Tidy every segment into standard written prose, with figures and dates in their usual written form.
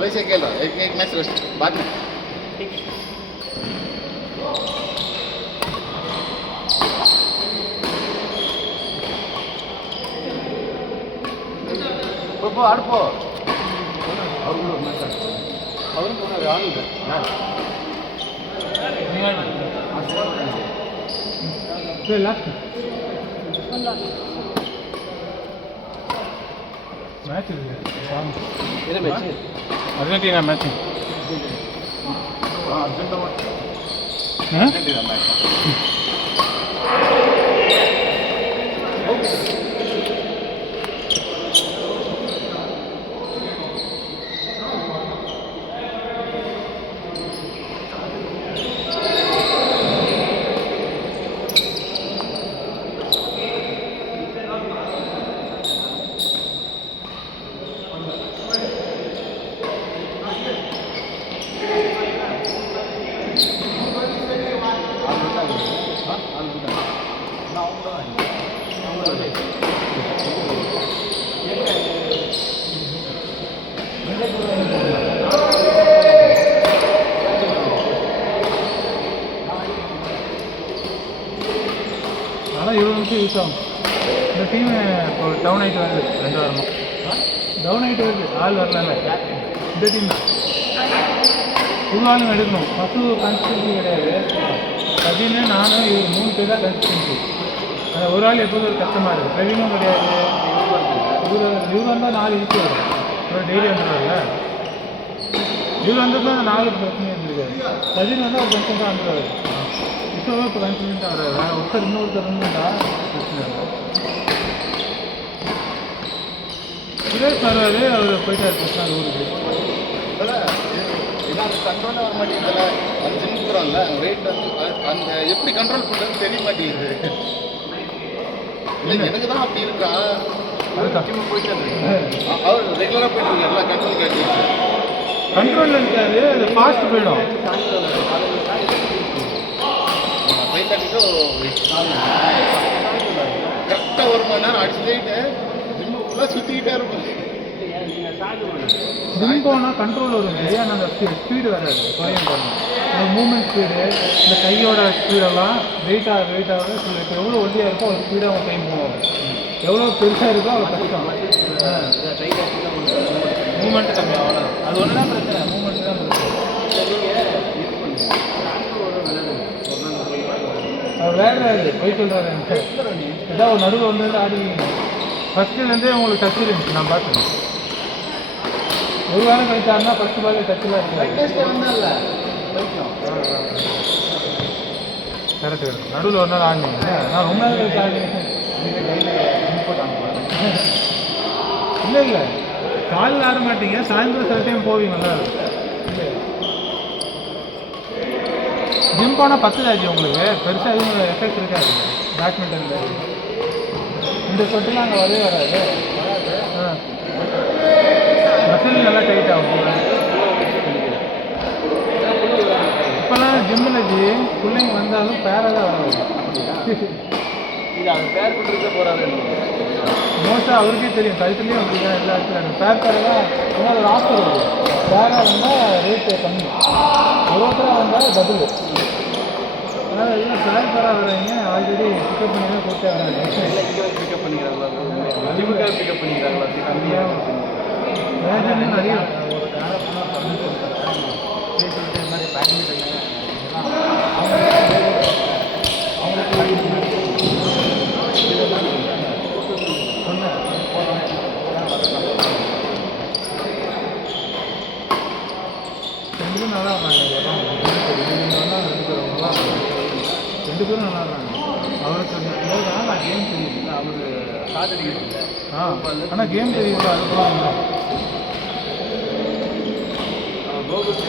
वैसे खेल रहा है, एक मैच रेस्ट बाद में। आड़पो match Argentina match Argentina match ஆனால் இவ்வளோ யூஸ் ஆகும். இந்த டீம் இப்போ டவுன் ஆகிட்டு வருது 2 வாரமாக டவுன் ஆகிட்டு வருது. ஆள் வரல இந்த டீம் தான் புது ஆளும் எடுக்கணும். ஃபஸ்ட்டு கன்சிஸ்டன்சி கிடையாது. அப்படின்னு நானும் இவர் 3 பேர் தான் கன்சிஸ்டன்சி. அது ஒரு ஆள் எப்போதும் ஒரு கஷ்டமாக இருக்குது. பிரவீனும் கிடையாது. இவர் வந்தால் 4 இருக்கு வரும். அப்புறம் டெய்லி வந்துடுவார்ல. இவர் வந்தது தான் 4 பிரச்சனை இருந்திருக்காரு. சஜின் வந்து ஒரு கன்சென்ட்டாக வந்துடுவார். இப்போ கன்சிஸ்டன்ட்டாக வராது. வேறு ஒருத்தர் இன்னொருத்தர் இருந்தா பிரச்சனை இல்லை. சுரேஷ் வர்றாரு, அவர் போயிட்டார் பிரச்சனை ஊருக்கு. அந்த கண்ட்ரோலே வர மாட்டேங்குதுல. அந்த ஜிம்முக்குறோம்ல வெயிட் அந்த எப்படி கண்ட்ரோல் பண்ணுறதுன்னு தெரிய மாட்டேங்குது. இல்லை எனக்கு தான் அப்படி இருக்கா. அது போயிட்டு அவர் ரெகுலராக போயிட்டு இருக்காருல கண்ட்ரோல் கேட்டு கண்ட்ரோலில் இருக்காது. அது ஃபாஸ்ட் போயிடும். 5:30 to கரெக்டாக 1 மணி நேரம் அடிச்சுட்டு ஜிம்மு ஃபுல்லாக சுற்றிக்கிட்டே இருக்கும். ஜிம் போனால் கண்ட்ரோல் வரும். சரியா அந்த ஸ்பீடு வராது. குறையும் போகணும். அந்த மூமெண்ட் ஸ்பீடு, இந்த கையோட ஸ்பீடெல்லாம் வெயிட்டாக இப்போ எவ்வளோ ஒல்லியாக இருக்கோ அவ்வளோ ஸ்பீடாக அவன் கை போகும். எவ்வளோ பெருசாக இருக்கோ அவ்வளோ கஷ்டம். மூமெண்ட்டு கம்மி அவ்வளோ. அது ஒன்று தான் பிரச்சனை. மூமெண்ட்டு தான் பிரச்சனை. அவர் விளையாடுறாரு. போய் சொல்கிறாரு ஏதாவது ஒரு நடுவில் வந்து ஆடுவீங்க. ஃபஸ்ட்டுலேருந்தே உங்களுக்கு டச் இருந்துச்சு. நான் பார்த்தேன். ஒரு வாரம் கழிச்சாருன்னா ஃபஸ்ட்டு பால் டச்சில் இருக்காது. கரெக்டு. நடுவில் ஒரு நாள் ஆடினீங்க. நான் ரொம்ப நாள் கழிச்சு ஆடினேன். இல்லை காலில் ஆட மாட்டீங்க. சாயந்தரம் சில டைம் போவீங்க. நல்லா இருக்கும். ஜிம் போனால் 10 ஆச்சு உங்களுக்கு. பெருசாக எதுவும் எஃபெக்ட் இருக்காது. பேட்மிண்டன் இந்த சொட்டுலாம் அங்கே வரவே வராது. மசில் நல்லா டைட் ஆகும். இப்போல்லாம் ஜிம்மில் பிள்ளைங்க வந்தாலும் பேராக தான் வராது. மோஸ்ட்டாக அவருக்கே தெரியும். கழுத்துலேயும் அப்படி தான் எல்லா இடத்துலையும் பேர் பேராக ஏன்னா ஒரு ஆஃபர் இருக்குது. பேராக வந்தால் ரேட்டு கம்மி. ஒருத்தராக வந்தால் டபுள். அதனால் எல்லாம் பேர் பேராக வர்றாங்க. ஆல்ரெடி பிக்கப் பண்ணி தான் கொடுத்தே வராங்க. பிக்கப் பண்ணிக்கிறாங்களா? பிக்கப் பண்ணிக்கிறாங்களா? கம்மியாக நிறைய ஒரு நேரம் பேசிக்கிட்டு இந்த மாதிரி பேட்மிண்டன் ரெண்டு நல்லா இருந்தாங்க. 2 பேரும் நல்லா இருந்தாங்க. அவருக்கு நான் கேம் தெரியும். அவருக்கு ஷார்ட் அடிக்கிறது. ஆனால் கேம் தெரியுங்களா? அதுக்கெல்லாம் இல்லை. கோகுல்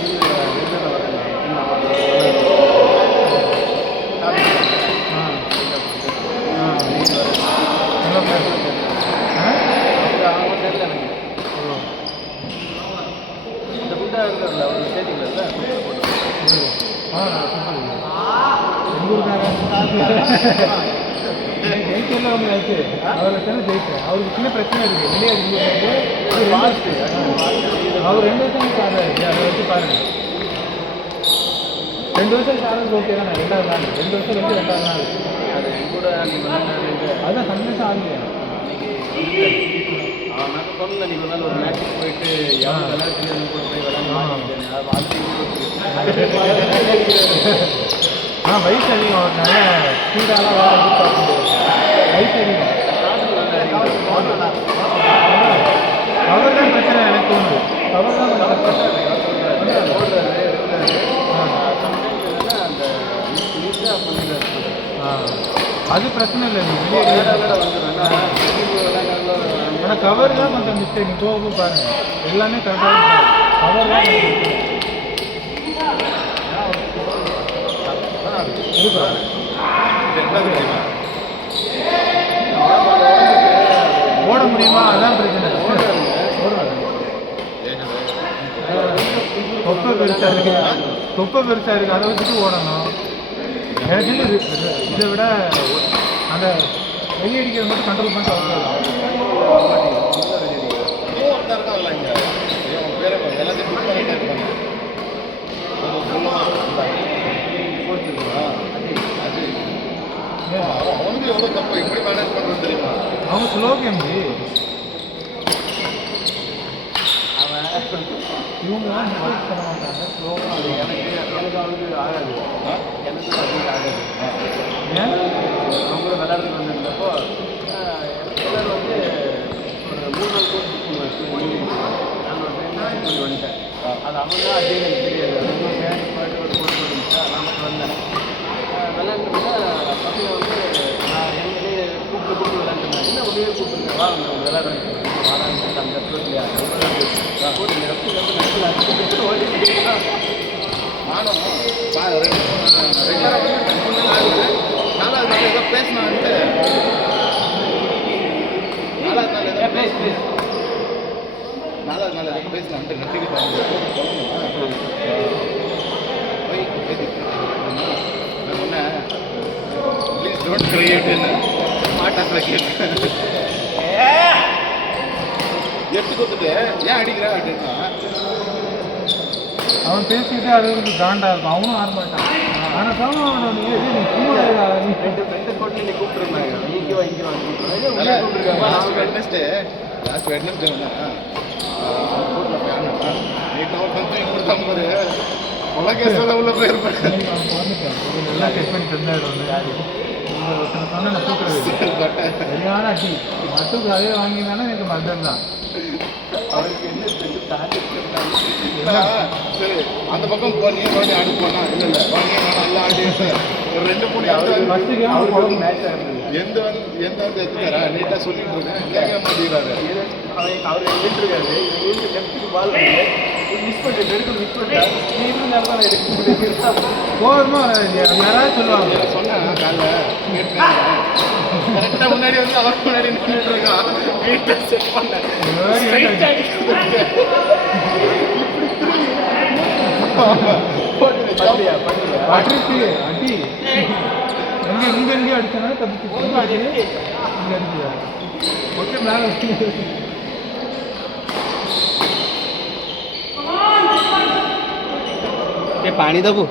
இந்த குண்டா இருக்காருல்ல அவர் ஸ்டேட்டிங்கில் எங்கள் ஊருக்காரன் தெரியல அவங்களாச்சு அவரை தானே ஜெயிச்சேன். அவருக்கு சின்ன பிரச்சனை இருக்குது வெளியே அவர் 2 வருஷம் ஆடுறாரு. அதை வச்சு பாருங்க 2 வருஷம் ஆடுறது ஓகே தானே. 2வது நாள் 2 வருஷம் வந்து 2வது நாள் அது கூட அதான் சந்தோஷம் ஆகுது. நான் சொல்லல நீ ஒரு ஒரு மேட்ச்சுக்கு போயிட்டு யாரும் விளையாட்டு கூட போய் விளையாண்டு வயசு அதிகம் ஒரு நல்ல ஸ்பீடாலாம் வயசு அதிகம். அவர் தான் பிரச்சனை எனக்கு தோணுது. அவர் தான் அது பிரச்சனை இல்லை. ஆனால் கவர் தான் கொஞ்சம் மிஸ்டேக். நீ போக பாருங்க எல்லாமே கரெக்டாக கவர் தான் ஓட முடியுமா? அதான் பிரச்சனை. தொப்பை பெருசா இருக்கு, தொப்பை பெருசா இருக்கு, அதை வச்சுட்டு ஓடணும். எனக்கு இதை விட அந்த வெளியடிக்கிறது மட்டும் கண்ட்ரோல் பண்ணிட்டு அவனுக்கு எவ்வளோ தப்பு எப்படி மேனேஜ் பண்ணுறது தெரியுமா? அவங்க ஸ்லோ கேம் இவங்க பண்ண மாட்டாங்க. ஸ்லோவாக அது எனக்கு அவனுக்கு ஆகாது. எனக்கு அது ஆகாது. ஏன் அவங்க விளையாடுறது வந்திருந்தப்போ எல்லாரும் வந்து ஒரு 3 நாள் கோர்ஸ் பண்ணுவேன். நான் ஒரு டைம் வந்துட்டேன். அது அவன் தான் அதே எனக்கு தெரியாது. அது ஒரு பேங்க் பாட்டு ஒரு கோர்ஸ் பண்ணிட்டா நான் மட்டும் வந்தேன். விளையாண்டுருந்தா பசங்க வந்து நான் எங்களே கூப்பிட்டு விளையாண்டுருந்தேன். என்ன உள்ளே கூப்பிட்டுருக்கேன் வா அவங்க விளையாடுறேன் வாடான்னு அந்த இடத்துல நானும் ரெகுலராக 3 நாள் ஆகுது. 4வது நாள் ஏதோ பேசினான்ட்டு 4வது நாள் ஏதோ பேசினான்ட்டு நட்டிக்கு நான் சொன்னேன் ப்ளீஸ் டோன்ட் கிரியேட்னு மாட்டாக்கில் கேட்டேன். எடுத்து கொடுத்துட்டு ஏன் அடிக்கிற அப்படின்னா அவன் பேசிட்டு அது வந்து காண்டா இருக்கும். அவனும் ஆட மாட்டான். ஆனால் சமம் நீ ரெண்டு கோட்டில் நீ கூப்பிட்டுருந்தாங்க இங்கே லாஸ்ட் வெட்னஸ்டே ஒன்று கோட்டில் போய் ஆனா நீட்டாக ஒரு கொஞ்சம் கொடுத்தா பாரு உலகேஸ்வர உள்ள போயிருப்பேன். நல்லா செக் பண்ணி தந்தாரு. சொன்ன நான் கூப்பிடுறது சரியான அடி மட்டுக்கு அதே வாங்கினாலும் எனக்கு மர்தம் தான். அவருக்கு என்ன சரி அந்த பக்கம் போனீங்க மறுபடியும் ஆடு போனா இல்லை வாங்கி நான் நல்லா ஆடி ஒரு 2-3 மேட்ச் ஆகுது. எந்த வந்து எடுத்துக்காரா நீட்டாக சொல்லிட்டு இருக்கேன் கேட்க மாட்டேங்கிறாரு. அவர் நின்றுருக்காரு லெஃப்ட்டுக்கு பால் மிஸ் பண்ணிட்டு மிஸ் பண்ணிட்டா நீ இருந்தாலும் தான் எடுக்க கோவமா யாராவது சொல்லுவாங்க. சொன்னேன் காலைல கரெக்டாக முன்னாடி வந்து அவருக்கு முன்னாடி நின்றுட்டு இருக்கான். வீட்டை செட் பண்ணேன் அடி எங்கே அடிச்சனாலும் தப்பிச்சு அடி இங்கே அடிச்சு ஒட்டு மேலே पानी दबू